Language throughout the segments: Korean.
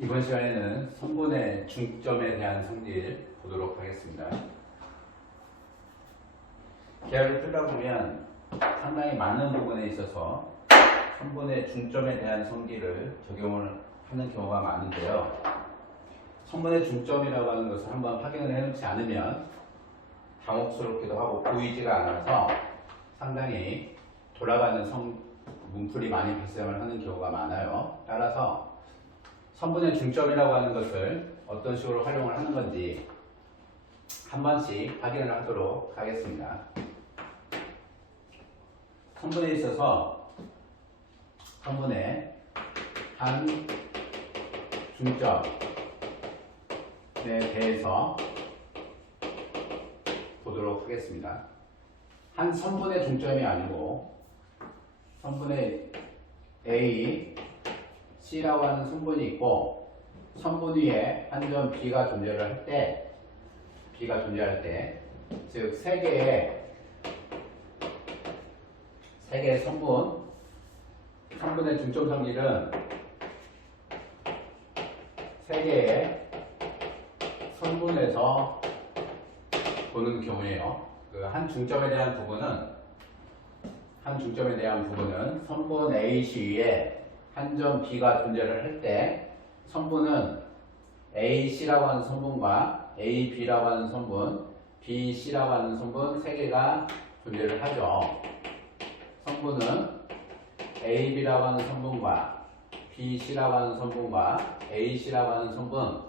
이번 시간에는 선분의 중점에 대한 성질 보도록 하겠습니다. 계열을 풀다 보면 상당히 많은 부분에 있어서 선분의 중점에 대한 성질을 적용을 하는 경우가 많은데요. 선분의 중점이라고 하는 것을 한번 확인을 해놓지 않으면 당혹스럽기도 하고 보이지가 않아서 상당히 돌아가는 문풀이 많이 발생을 하는 경우가 많아요. 따라서 선분의 중점이라고 하는 것을 어떤 식으로 활용을 하는 건지 한 번씩 확인을 하도록 하겠습니다. 선분에 있어서 선분의 한 중점에 대해서 보도록 하겠습니다. 한 선분의 중점이 아니고 선분의 A, C라고 하는 선분이 있고 선분 위에 한 점 B가 존재를 할 때, 즉 세 개의 선분의 중점 성질은 세 개의 선분에서 보는 경우에요. 그 한 중점에 대한 부분은 선분 AC 위에 한 점 B가 존재를 할 때 선분은 AC라고 하는 선분과 AB라고 하는 선분, BC라고 하는 선분 세 개가 존재를 하죠. 선분은 AB라고 하는 선분과 BC라고 하는 선분과 AC라고 하는 선분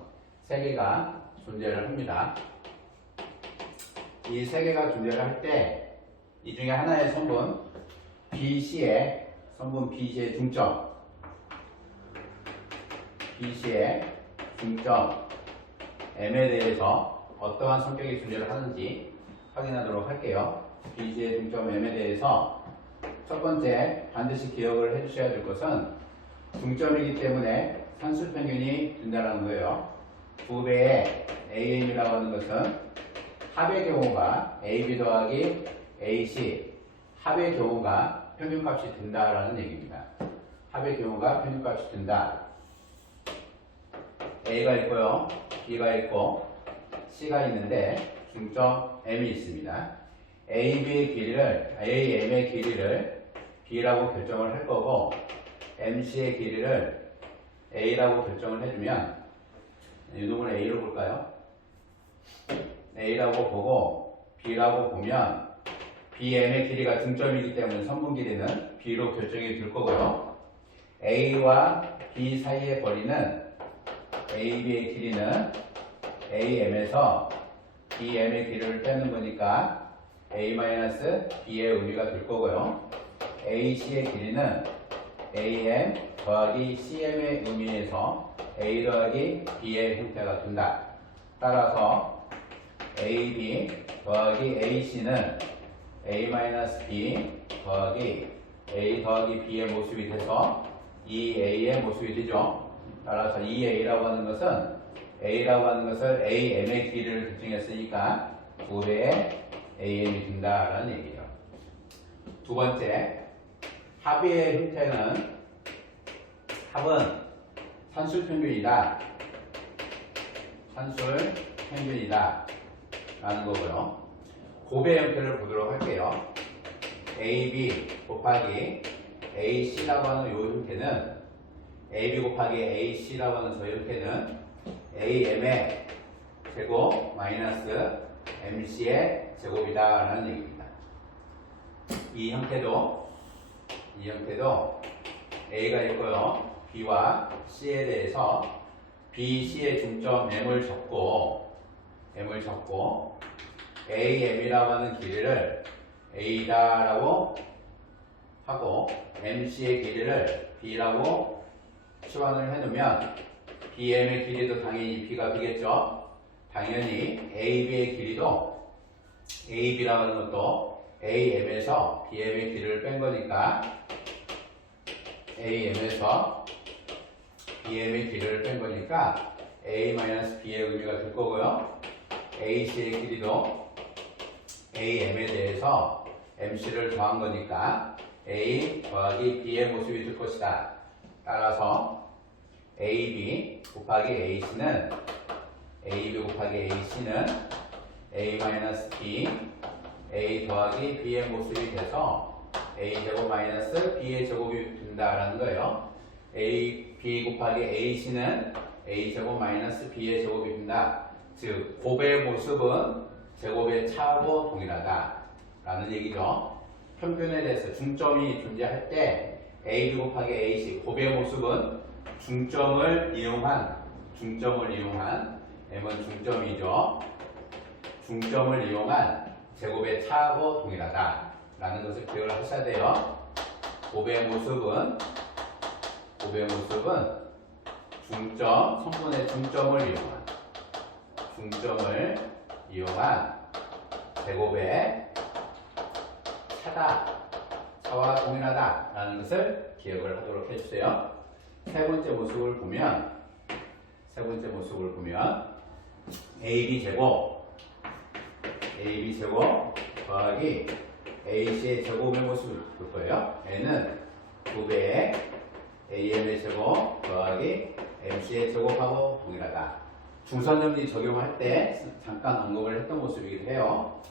세 개가 존재를 합니다. 이 세 개가 존재를 할 때 이 중에 하나의 선분 BC의 중점 M에 대해서 어떠한 성격이 존재를 하는지 확인하도록 할게요. BC의 중점 M에 대해서 첫 번째 반드시 기억을 해주셔야 될 것은 중점이기 때문에 산술평균이 된다는 거예요. 두 배의 AM이라고 하는 것은 합의 경우가 AB 더하기 AC 합의 경우가 평균값이 된다라는 얘기입니다. 합의 경우가 평균값이 된다. A가 있고요, B가 있고 C가 있는데 중점 M이 있습니다. AM의 길이를 B라고 결정을 할 거고 MC의 길이를 A라고 결정을 해주면 이놈을 A로 볼까요? A라고 보고 B라고 보면 BM의 길이가 중점이기 때문에 선분 길이는 B로 결정이 될 거고요. A와 B 사이의 거리는 AB의 길이는 AM에서 BM의 길이를 빼는 거니까 A-B의 의미가 될 거고요. AC의 길이는 AM 더하기 CM의 의미에서 A 더하기 B의 형태가 된다. 따라서 AB 더하기 AC는 A-B 더하기 A 더하기 B의 모습이 돼서 2A의 모습이 되죠. 따라서 2A라고 하는 것은 AM의 길이를 특징했으니까 2배의 AM이 된다라는 얘기죠. 두 번째, 합의 형태는 합은 산술평균이다 라는 거고요. 곱의 형태를 보도록 할게요. AB 곱하기 AC라고 하는 이 형태는 AB 곱하기 AC라고 하는 저 형태는 AM의 제곱 마이너스 MC의 제곱이다 라는 얘기입니다. 이 형태도 A가 있고요. B와 C에 대해서 BC의 중점 M을 적고 AM이라고 하는 길이를 A다라고 하고 MC의 길이를 B라고 치환을 해놓으면 BM의 길이도 당연히 B가 되겠죠. 당연히 AB의 길이도 AB라고 하는 것도 AM에서 BM의 길이를 뺀 거니까 AM에서 BM의 길이를 뺀 거니까 A-B의 의미가 될 거고요. AC의 길이도 AM에 대해서 MC를 더한 거니까 A 더하기 B의 모습이 될 것이다. 따라서 AB 곱하기 AC는 AB 곱하기 AC는 A 마이너스 B A 더하기 B의 모습이 돼서 A제곱 마이너스 B의 제곱이 된다라는 거예요. A, B 곱하기 AC는 A제곱 마이너스 B의 제곱이 된다. 즉 곱의 모습은 제곱의 차하고 동일하다 라는 얘기죠. 평균에 대해서 중점이 존재할 때 AB 곱하기 AC 곱의 모습은 중점을 이용한 M은 중점이죠. 중점을 이용한 제곱의 차하고 동일하다 라는 것을 기억을 하셔야 돼요. 곱의 모습은 중점, 성분의 중점을 이용한 제곱의 차와 동일하다 라는 것을 기억을 하도록 해주세요. 세 번째 모습을 보면 AB 제곱 더하기 AC의 제곱의 모습을 볼 거예요. N은 2배의 AM의 제곱 더하기 MC의 제곱하고 동일하다. 중선정리 적용할 때 잠깐 언급을 했던 모습이기도 해요.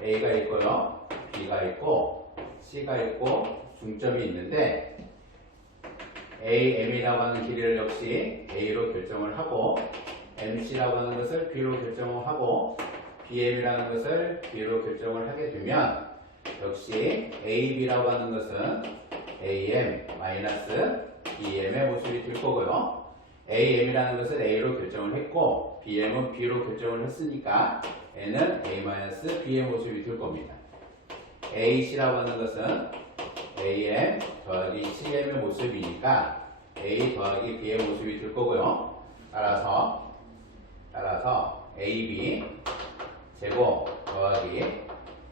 A가 있고요, B가 있고, C가 있고, 중점이 있는데 AM이라고 하는 길이를 역시 A로 결정을 하고 MC라고 하는 것을 B로 결정을 하고 BM이라는 것을 B로 결정을 하게 되면 역시 AB라고 하는 것은 AM 마이너스 BM의 모습이 될 거고요. AM이라는 것을 A로 결정을 했고 BM은 B로 결정을 했으니까 N은 A 마이너스 B의 모습이 될 겁니다. AC라고 하는 것은 AM 더하기 CM의 모습이니까 A 더하기 B의 모습이 될 거고요. 따라서 AB 제곱 더하기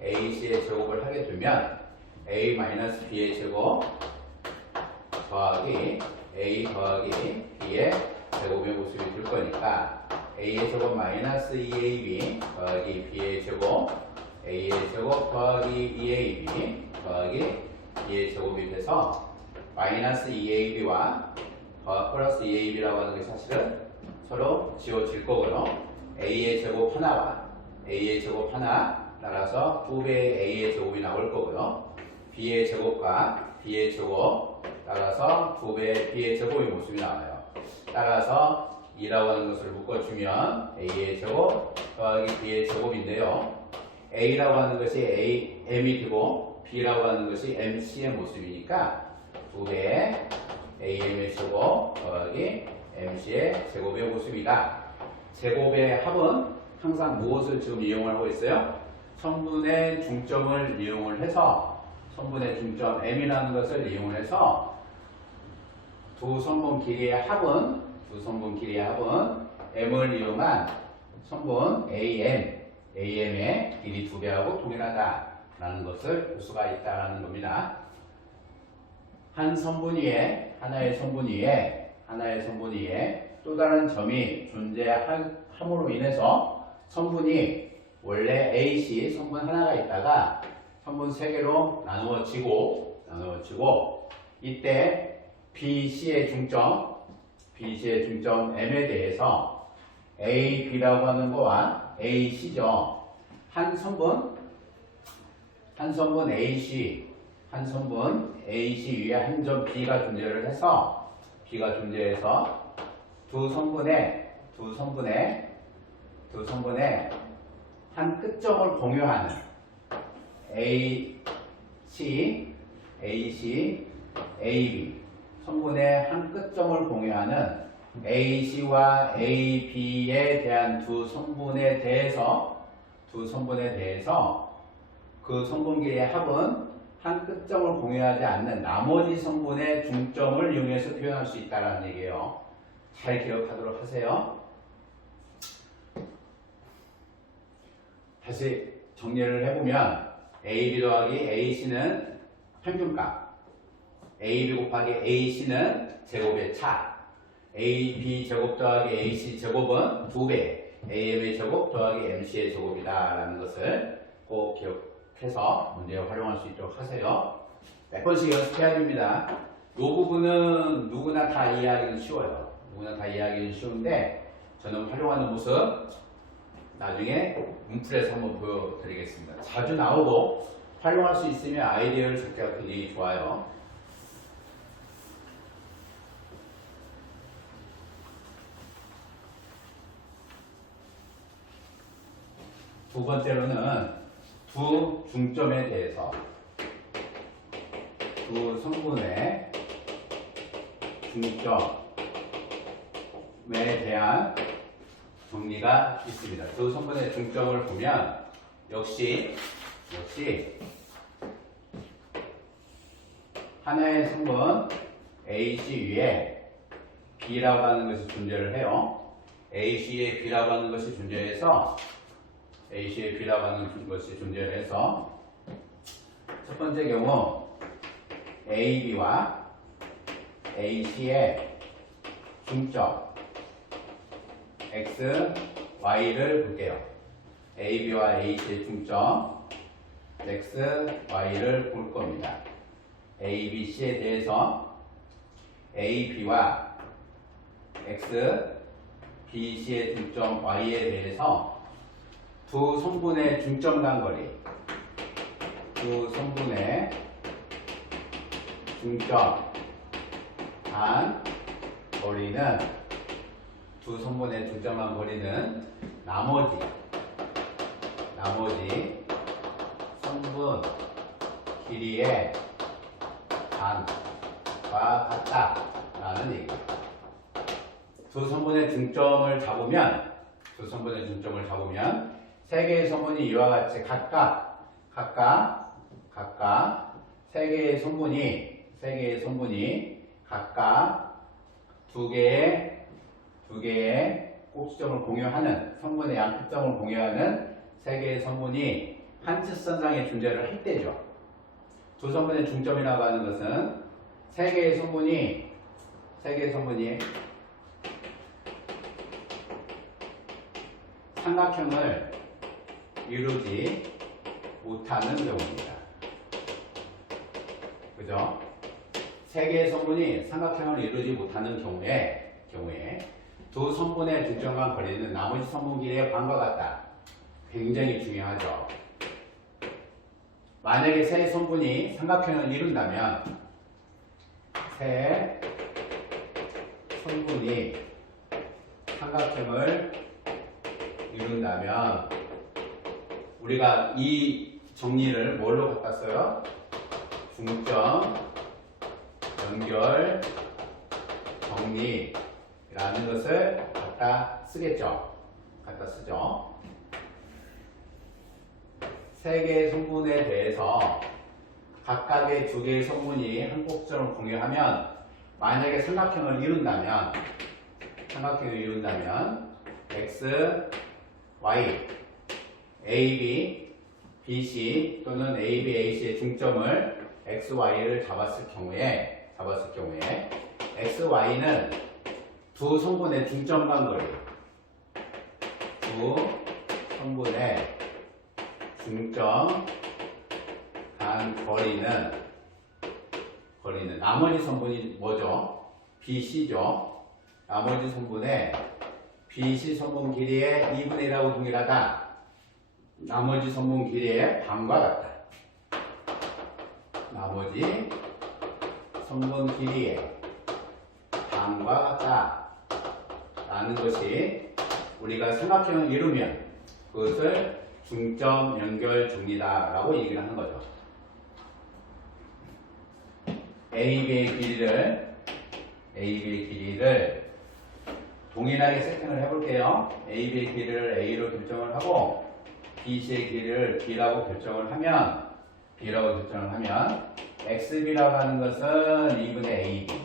AC의 제곱을 하게 되면 A 마이너스 B의 제곱 더하기 A 더하기 B의 제곱의 모습이 될 거니까 A의 제곱 마이너스 2AB 더하기 B의 제곱 A의 제곱 더하기 2AB 더하기 B의 제곱이 돼서 마이너스 2AB와 플러스 2AB라고 하는 게 사실은 서로 지워질 거고요. A의 제곱 하나와 A의 제곱 하나 따라서 2배의 A의 제곱이 나올 거고요. B의 제곱과 B의 제곱 따라서 2배의 B의 제곱의 모습이 나와요. 따라서 2라고 하는 것을 묶어주면 A의 제곱 더하기 B의 제곱인데요. A라고 하는 것이 M이 되고 B라고 하는 것이 MC의 모습이니까 2배의 AM의 제곱 더하기 MC의 제곱의 모습이다. 제곱의 합은 항상 무엇을 지금 이용을 하고 있어요? 성분의 중점을 이용을 해서 성분의 중점 M이라는 것을 이용을 해서 두 성분 길이의 합은 M을 이용한 성분 AM의 길이 2배하고 동일하다라는 것을 볼 수가 있다라는 겁니다. 하나의 성분 위에 또 다른 점이 존재함으로 인해서 성분이 원래 AC 성분 하나가 있다가 성분 3개로 나누어지고 이때 BC의 중점 M에 대해서 A, B라고 하는 거와 AC죠. 한 성분 AC 위에 한 점 B가 존재해서 두 성분의 한 끝점을 공유하는 AC, AB 성분의 한 끝점을 공유하는 AC와 AB에 대한 두 성분에 대해서 그 성분끼리의 합은 한 끝점을 공유하지 않는 나머지 성분의 중점을 이용해서 표현할 수 있다는 얘기예요. 잘 기억하도록 하세요. 다시 정리를 해보면 AB 더하기 AC는 평균값, AB 곱하기 AC는 제곱의 차, AB 제곱 더하기 AC 제곱은 2배, AM의 제곱 더하기 MC의 제곱이다 라는 것을 꼭 기억해서 문제에 활용할 수 있도록 하세요. 몇 번씩 연습해야 됩니다. 부분은 누구나 다 이해하기는 쉬워요. 누구나 다 이해하기는 쉬운데 저는 활용하는 모습 나중에 문풀에서 한번 보여드리겠습니다. 자주 나오고 활용할 수 있으면 아이디어를 찾기가 굉장히 좋아요. 두 번째로는 두 중점에 대해서 두 성분의 중점에 대한 정리가 있습니다. 두 성분의 중점을 보면 역시 하나의 성분 AC 위에 B라고 하는 것이 존재를 해요. AC에 B라고 하는 것이 존재해서 AC에 B라고 하는 것이 존재를 해서 첫 번째 경우 AB와 AC의 중점 X, Y를 볼게요. AB와 AC의 중점 X, Y를 볼 겁니다. A, B, C에 대해서 AB와 X, B, C의 중점 Y에 대해서 두 성분의 중점 간거리, 두 성분의 중점 간거리는 두 성분의 중점 간거리는 나머지 성분 길이의 반과 같다라는 얘기입니다. 두 성분의 중점을 잡으면 세 개의 성분이 이와 같이 각각 세 개의 성분이 각각 두 개의 꼭지점을 공유하는 성분의 양특점을 공유하는 세 개의 성분이 한치선상에 존재를 할 때죠. 두 성분의 중점이라고 하는 것은 세 개의 성분이 삼각형을 이루지 못하는 경우입니다. 그죠? 세 개의 성분이 삼각형을 이루지 못하는 경우에 두 성분의 중점 간 거리는 나머지 성분 길이의 반과 같다. 굉장히 중요하죠. 만약에 세 성분이 삼각형을 이룬다면 세 성분이 삼각형을 이룬다면 우리가 이 정리를 뭘로 갖다 써요? 중점 연결 정리라는 것을 갖다 쓰겠죠. 갖다 쓰죠. 세 개의 성분에 대해서 각각의 두 개의 성분이 한 꼭지점을 공유하면 만약에 삼각형을 이룬다면 X, Y, AB, BC 또는 AB, AC의 중점을 X, Y를 잡았을 경우에 X, Y는 두 성분의 중점 간거리, 두 성분의 중점 간거리는 나머지 성분이 뭐죠? BC죠. 나머지 성분의 BC 성분 길이의 2분의 1하고 동일하다. 나머지 성분 길이의 반과 같다. 나머지 성분 길이의 반과 같다. 라는 것이 우리가 삼각형을 이루면 그것을 중점 연결 정리다 라고 얘기를 하는 거죠. AB의 길이를 동일하게 세팅을 해볼게요. AB의 길이를 A로 결정을 하고 BC의 길이를 B라고 결정을 하면 XB라고 하는 것은 2분의 AB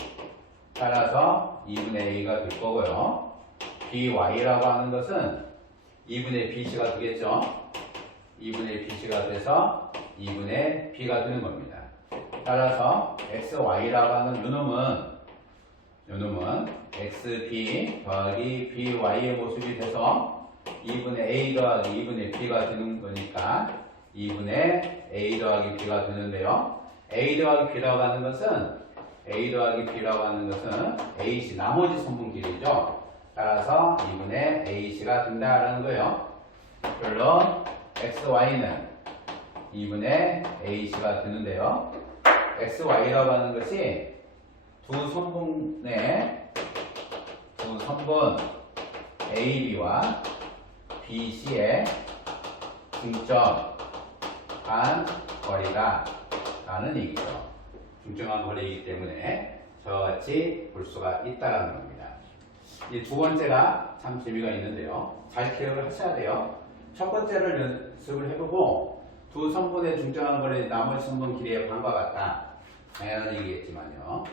따라서 2분의 A가 될 거고요. BY라고 하는 것은 2분의 BC가 되겠죠. 2분의 BC가 돼서 2분의 B가 되는 겁니다. 따라서 XY라고 하는 요놈은 XB 더하기 BY의 모습이 돼서 2분의 A 더하기 2분의 B가 되는 거니까 2분의 A 더하기 B가 되는데요. A 더하기 B라고 하는 것은 A 더하기 B라고 하는 것은 AC 나머지 선분 길이죠. 따라서 2분의 AC가 된다라는 거예요. 물론 XY는 2분의 AC가 되는데요. XY라고 하는 것이 두 선분 AB와 BC의 중점 간 거리다 라는 얘기죠. 중점한 거리이기 때문에 저와 같이 볼 수가 있다는 겁니다. 이 두 번째가 참 재미가 있는데요. 잘 기억을 하셔야 돼요. 첫 번째를 연습을 해보고 두 성분의 중점한 거리 나머지 성분 길이의 반과 같다 당연한 얘기겠지만요.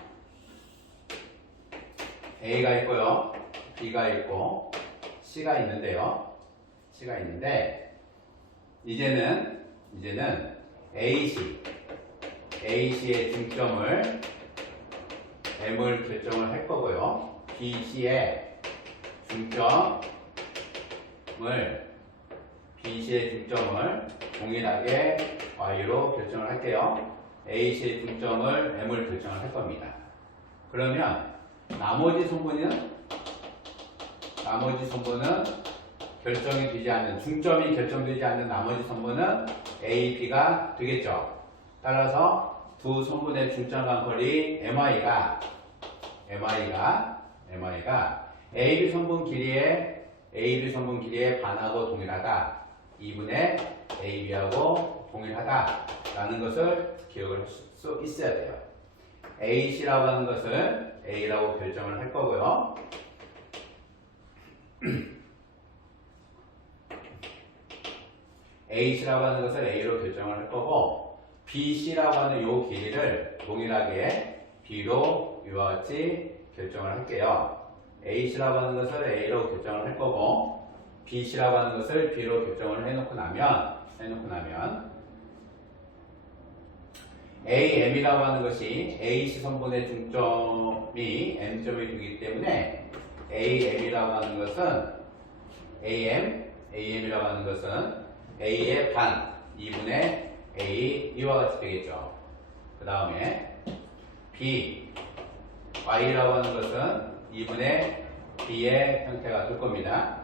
A가 있고요. B가 있고 C가 있는데요. C가 있는데 이제는 AC의 중점을 M을 결정을 할 거고요. BC의 중점을 동일하게 Y로 결정을 할게요. AC의 중점을 M을 결정을 할 겁니다. 그러면 나머지 성분은 결정이 되지 않는, 중점이 결정되지 않는 나머지 성분은 A, B가 되겠죠. 따라서 두 성분의 중점 간 거리 MI가 AB 성분 길이의 반하고 동일하다. 2분의 AB하고 동일하다라는 것을 기억을 할 수 있어야 돼요. AC라고 하는 것을 A라고 결정을 할 거고요. AC라고 하는 것을 A로 결정을 할 거고 BC라고 하는 이 길이를 동일하게 B로 이와 같이 결정을 할게요. AC라고 하는 것을 A로 결정을 할 거고 BC라고 하는 것을 B로 결정을 해놓고 나면 AM이라고 하는 것이 AC 성분의 중점이 M점이 되기 때문에 AM이라고 하는 것은 AM이라고 하는 것은 A의 반 2분의 A 이와 같이 되겠죠. 그 다음에 Y라고 하는 것은 2분의 B의 형태가 될 겁니다.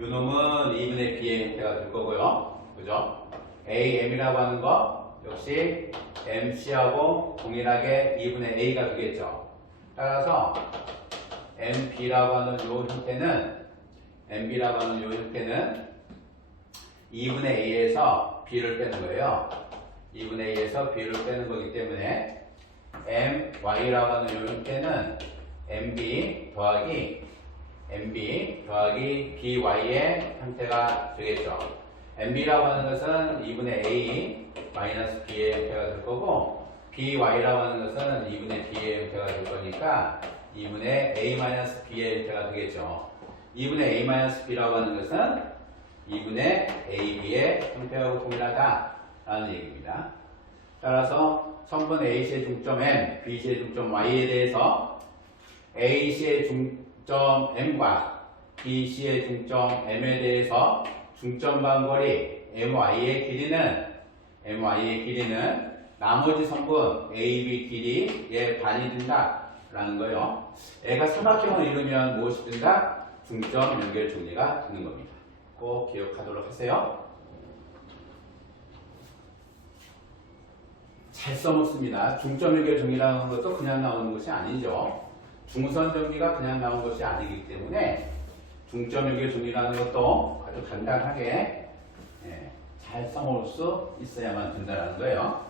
요놈은 2분의 B의 형태가 될 거고요. 그죠? AM이라고 하는 것 역시 MC하고 동일하게 2분의 A가 되겠죠. 따라서 MB라고 하는 요 형태는 2분의 A에서 B를 빼는 거예요. 2분의 A에서 B를 빼는 거기 때문에 MY라고 하는 이 형태는 MB 더하기 BY의 형태가 되겠죠. MB라고 하는 것은 2분의 A 마이너스 B의 형태가 될 거고 BY라고 하는 것은 2분의 B의 형태가 될 거니까 2분의 A 마이너스 B의 형태가 되겠죠. 2분의 A 마이너스 B라고 하는 것은 2분의 AB의 형태하고 동일하다라는 얘기입니다. 따라서 성분 AC의 중점 M, BC의 중점 Y에 대해서 AC의 중점 M과 BC의 중점 M에 대해서 중점 간거리 MY의 길이는 나머지 성분 AB 길이의 반이 된다라는 거예요. 애가 삼각형을 이루면 무엇이 된다? 중점 연결 정리가 되는 겁니다. 꼭 기억하도록 하세요. 잘 써먹습니다. 중점 연결 정리라는 것도 그냥 나오는 것이 아니죠. 중선 정리가 그냥 나온 것이 아니기 때문에 중점 연결 정리라는 것도 아주 간단하게 잘 써먹을 수 있어야만 된다는 거예요.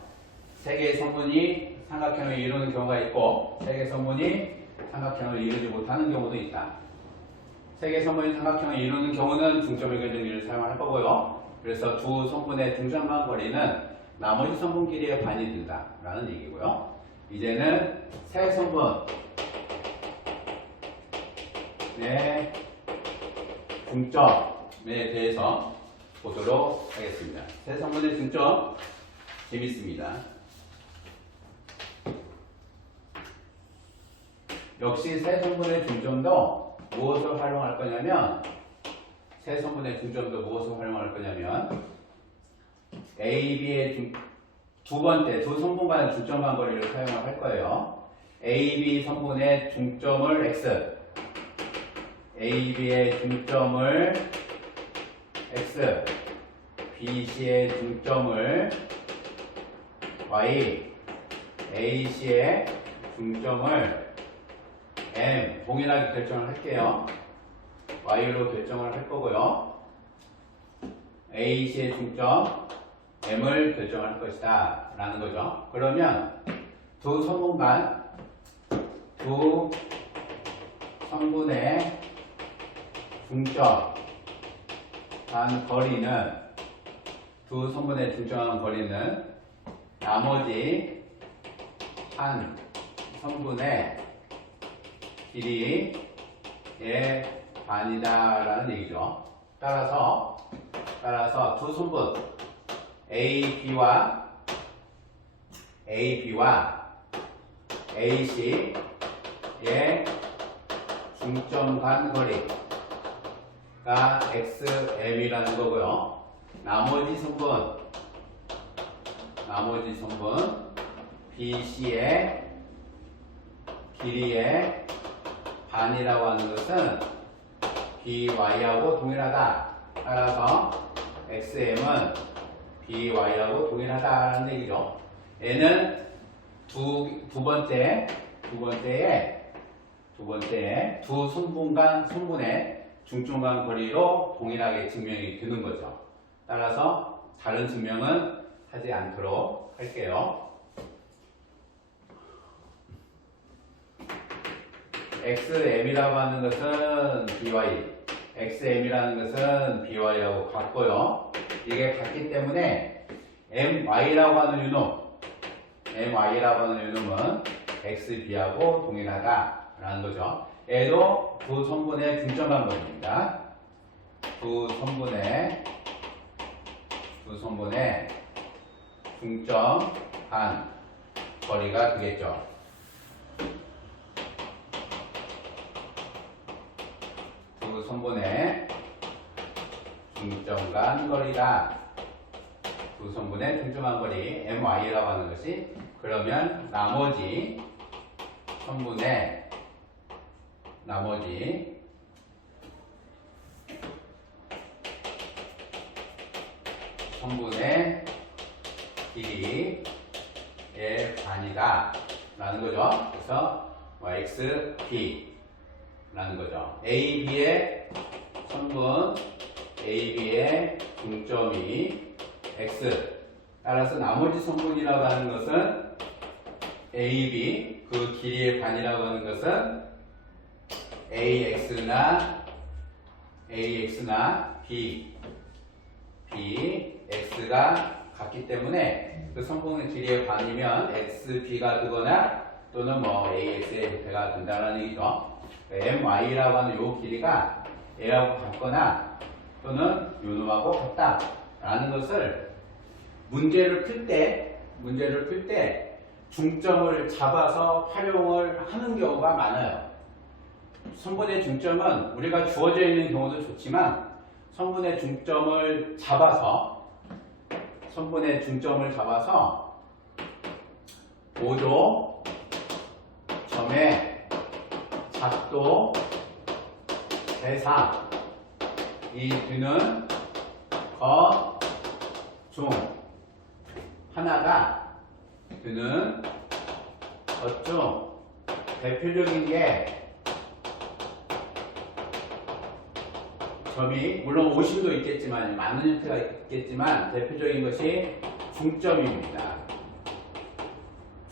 세 개의 성분이 삼각형을 이루는 경우가 있고 세 개의 성분이 삼각형을 이루지 못하는 경우도 있다. 세 개의 성분이 삼각형을 이루는 경우는 중점 연결 정리를 사용할 거고요. 그래서 두 성분의 중점 간 거리는 나머지 성분 길이의 반이 된다라는 얘기고요. 이제는 세 성분의 중점에 대해서 보도록 하겠습니다. 세 성분의 중점 재밌습니다. 역시 세 성분의 중점도 무엇을 활용할 거냐면 AB의 두 성분 간의 중점 간 거리를 사용을 할 거예요. AB 선분의 중점을 X, AB의 중점을 X, BC의 중점을 Y, AC의 중점을 M, 동일하게 결정을 할게요. Y로 결정을 할 거고요. AC의 중점 M을 결정할 것이다 라는 거죠. 그러면 두 성분의 중점 간 거리는, 두 성분의 중점한 거리는 나머지 한 성분의 길이의 반이다 라는 얘기죠. 따라서 두 성분 AB와 AC의 중점 간 거리가 XM이라는 거고요. 나머지 성분 BC의 길이의 반이라고 하는 것은 BY하고 동일하다. 따라서 XM은 BY하고 동일하다는 얘기죠. 얘는 두 번째에 두 성분의 중점 간 거리로 동일하게 증명이 되는 거죠. 따라서 다른 증명은 하지 않도록 할게요. XM이라고 하는 것은 BY, XM이라는 것은 BY하고 같고요. 이게 같기 때문에 MY라고 하는 유놈은 XB하고 동일하다라는 거죠. 얘도 두 성분의 중점 간 거리입니다. 두 성분의 중점 간 거리가 되겠죠. 두 성분의 중점 간 거리다. 두 성분의 중점 간 거리 MY라고 하는 것이, 그러면 나머지 성분의 길이의 반이다 라는 거죠. 그래서 XB 라는 거죠. AB의 중점이 X, 따라서 나머지 성분이라고 하는 것은 AB, 그 길이의 반이라고 하는 것은 AX나 BX가 같기 때문에 그 성분의 길이의 반이면 XB가 되거나 또는 AX의 부패가 된다는 얘기죠. MY라고 하는 이 길이가 A하고 같거나 또는 요놈하고 같다라는 것을 문제를 풀 때 중점을 잡아서 활용을 하는 경우가 많아요. 성분의 중점은 우리가 주어져 있는 경우도 좋지만 성분의 중점을 잡아서 보조 점의 작도 대상 이 뒤는 중 하나가 뒤는 중 대표적인 게 점이 물론 오심도 있겠지만 많은 형태가 있겠지만 대표적인 것이 중점입니다.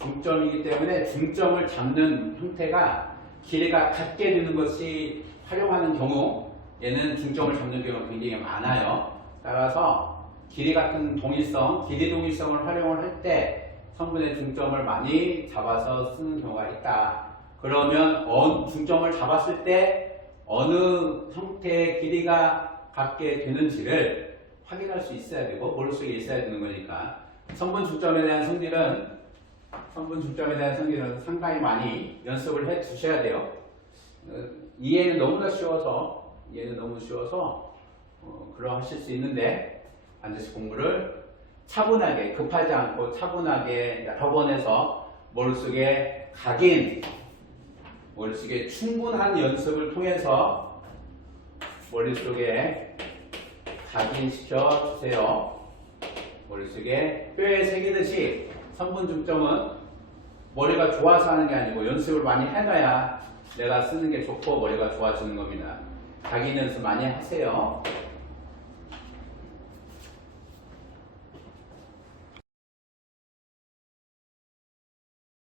중점이기 때문에 중점을 잡는 형태가 길이가 같게 되는 것이 활용하는 경우, 얘는 중점을 잡는 경우가 굉장히 많아요. 따라서 길이 같은 길이 동일성을 활용을 할 때 성분의 중점을 많이 잡아서 쓰는 경우가 있다. 그러면 중점을 잡았을 때 어느 형태의 길이가 갖게 되는지를 확인할 수 있어야 되고 머릿속에 있어야 되는 거니까 성분 중점에 대한 성질은 상당히 많이 연습을 해 두셔야 돼요. 이해는 너무 쉬워서 그러하실 수 있는데 반드시 공부를 차분하게, 급하지 않고 차분하게 여러 번 해서 머릿속에 충분한 연습을 통해서 머릿속에 각인시켜 주세요. 머릿속에 뼈에 새기듯이 선분 중점은 머리가 좋아서 하는 게 아니고 연습을 많이 해놔야 내가 쓰는 게 좋고 머리가 좋아지는 겁니다. 각인 연습 많이 하세요.